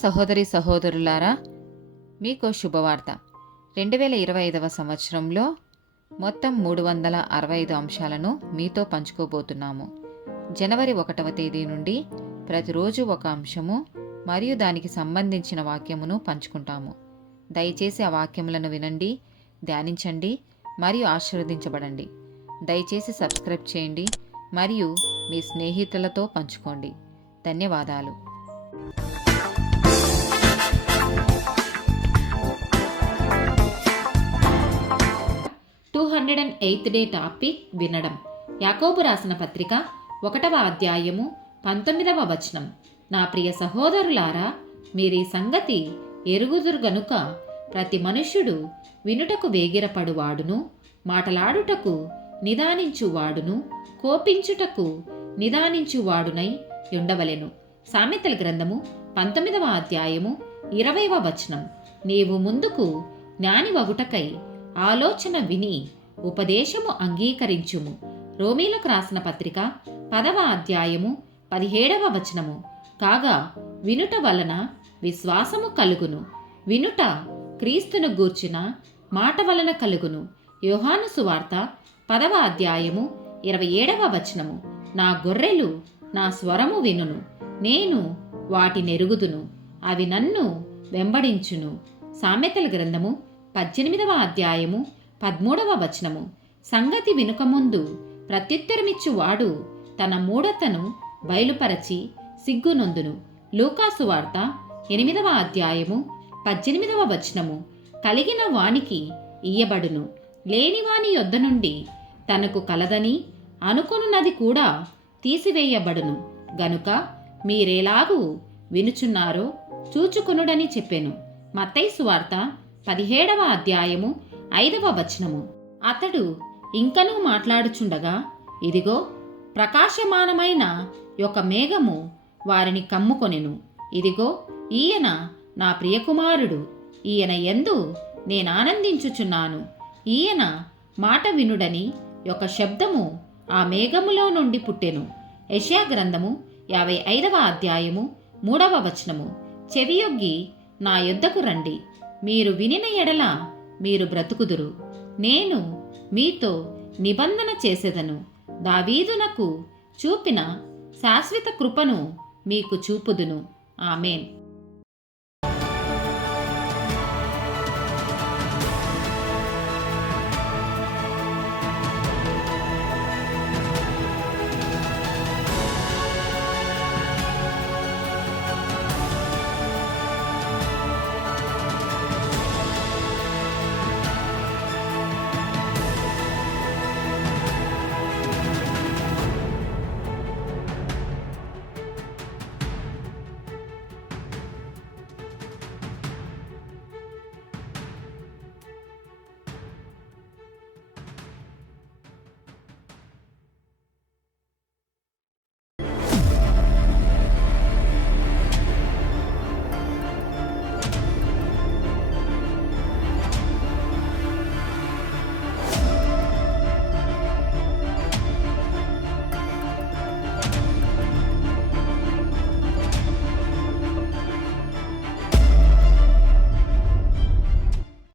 సహోదరి సహోదరులారా, మీకు శుభవార్త. 2025 సంవత్సరంలో మొత్తం 365 అంశాలను మీతో పంచుకోబోతున్నాము. జనవరి 1వ తేదీ నుండి ప్రతిరోజు ఒక అంశము మరియు దానికి సంబంధించిన వాక్యమును పంచుకుంటాము. దయచేసి ఆ వాక్యములను వినండి, ధ్యానించండి మరియు ఆశీర్వదించబడండి. దయచేసి సబ్స్క్రైబ్ చేయండి మరియు మీ స్నేహితులతో పంచుకోండి. ధన్యవాదాలు. 208th డే టాపిక్ వినడం. యాకోబు రాసిన పత్రిక 1వ అధ్యాయము 19వ వచనం. నా ప్రియ సహోదరులారా, మీరీ సంగతి ఎరుగుదురు గనుక ప్రతి మనుష్యుడు వినుటకు వేగిరపడువాడును, మాటలాడుటకు నిదానించువాడును, కోపించుటకు నిదానించువాడునై ఉండవలెను. సామెతల గ్రంథము 19వ అధ్యాయము 20వ వచనం. నీవు ముందుకు జ్ఞానివగుటకై ఆలోచన విని ఉపదేశము అంగీకరించుము. రోమీలకు రాసిన పత్రిక 10వ అధ్యాయము 17వ వచనము. కాగా వినుట వలన విశ్వాసము కలుగును, వినుట క్రీస్తును గూర్చిన మాట వలన కలుగును. యోహాను సువార్త 10వ అధ్యాయము 27వ వచనము. నా గొర్రెలు నా స్వరము వినును, నేను వాటినెరుగుదును, అవి నన్ను వెంబడించును. సామెతల గ్రంథము 18వ అధ్యాయము 13వ వచనము. సంగతి వినుకముందు ప్రత్యుత్తరమిచ్చువాడు తన మూఢతను బయలుపరచి సిగ్గునొందును. లూకాసు వార్త 8వ అధ్యాయము 18వ వచనము. కలిగిన వానికి ఇయ్యబడును, లేనివాని యొద్ద నుండి తనకు కలదని అనుకొనున్నది కూడా తీసివేయబడును. గనుక మీరేలాగూ వినుచున్నారో చూచుకొనుడని చెప్పెను. మత్తయి సువార్త 17వ అధ్యాయము 5వ వచనము. అతడు ఇంకనూ మాట్లాడుచుండగా, ఇదిగో ప్రకాశమానమైన ఒక మేఘము వారిని కమ్ముకొనెను. ఇదిగో ఈయన నా ప్రియకుమారుడు, ఈయన యందు నేనానందించుచున్నాను, ఈయన మాట వినుడని ఒక శబ్దము ఆ మేఘములో నుండి పుట్టెను. యెషయా గ్రంథము 55వ అధ్యాయము 3వ వచనము. చెవియొగ్గి నా యొద్దకు రండి, మీరు వినిన ఎడల మీరు బ్రతుకుదురు. నేను మీతో నిబంధన చేసెదను, దావీదునకు చూపిన శాశ్వత కృపను మీకు చూపుదును. ఆమేన్.